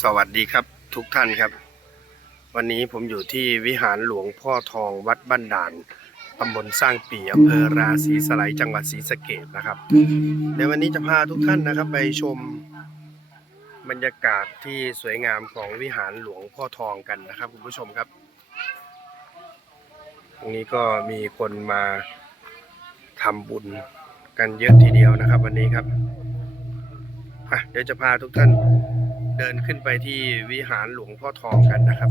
สวัสดีครับทุกท่านครับ วันนี้ผมอยู่ที่วิหารหลวงพ่อทองวัดบ้านด่านตำบลสร้างปีอำเภอราศีสไลจังหวัดศรีสะเกดนะครับ ในวันนี้จะพาทุกท่านนะครับ ไปชมบรรยากาศที่สวยงามของวิหารหลวงพ่อทองกันนะครับคุณผู้ชมครับ ตรงนี้ก็มีคนมาทำบุญกันเยอะทีเดียวนะครับ วันนี้ครับอะเดี๋ยวจะพาทุกท่าน เดินขึ้นไปที่วิหารหลวงพ่อทองกันนะครับ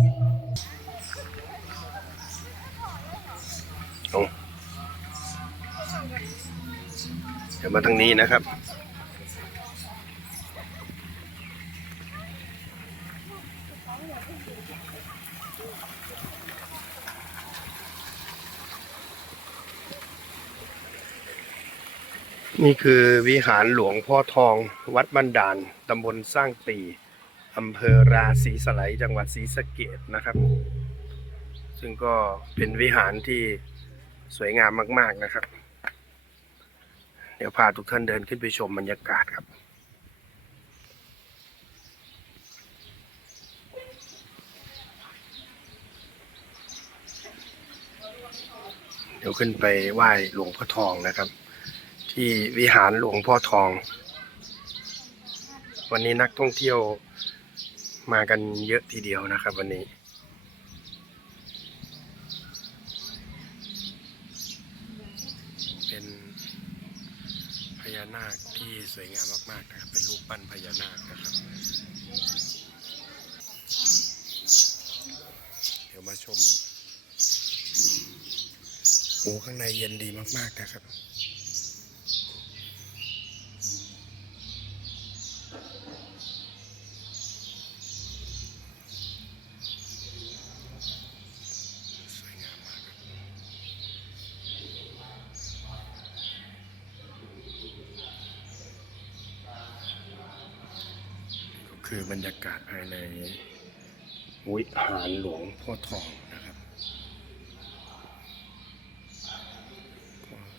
เดี๋ยวมาทางนี้นะครับนี่คือวิหารหลวงพ่อทอง วัดบันดาลตำบลสร้างปี อำเภอราศีสไลจังหวัดศรีสะเกดนะครับ ซึ่งก็เป็นวิหารที่สวยงามมาก ๆนะครับ เดี๋ยวพาทุกท่านเดินขึ้นไปชมบรรยากาศครับเดี๋ยวขึ้นไปไหว้หลวงพ่อทองนะครับ ที่วิหารหลวงพ่อทอง วันนี้นักท่องเที่ยว มากันเยอะทีเดียวนะครับ วันนี้ เป็นพญานาคที่สวยงามมากๆนะครับ เป็นรูปปั้นพญานาคนะครับ เดี๋ยวมาชมโอ้ข้างในเย็นดีมากๆนะครับ สวยงามมากครับก็ คือบรรยากาศภายในวิหารหลวงพ่อทองนะครับ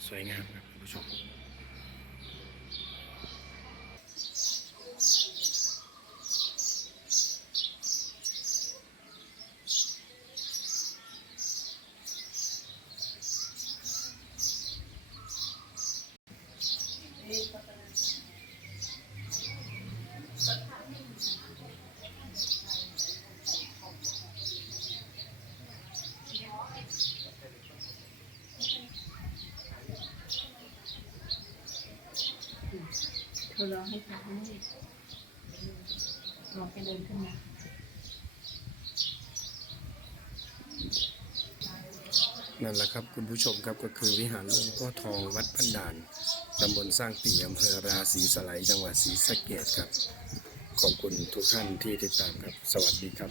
สวยงามครับคุณผู้ชม เธอรอให้เขาให้รอแกเดินขึ้นมานั่นแหละครับคุณผู้ชมครับก็คือวิหารหลวงพ่อทองวัดพันดานตำบลสร้างปีอำเภอราศีสไลจังหวัดศรีสะเกดครับ ขอบคุณทุกท่านที่ติดตามครับ สวัสดีครับ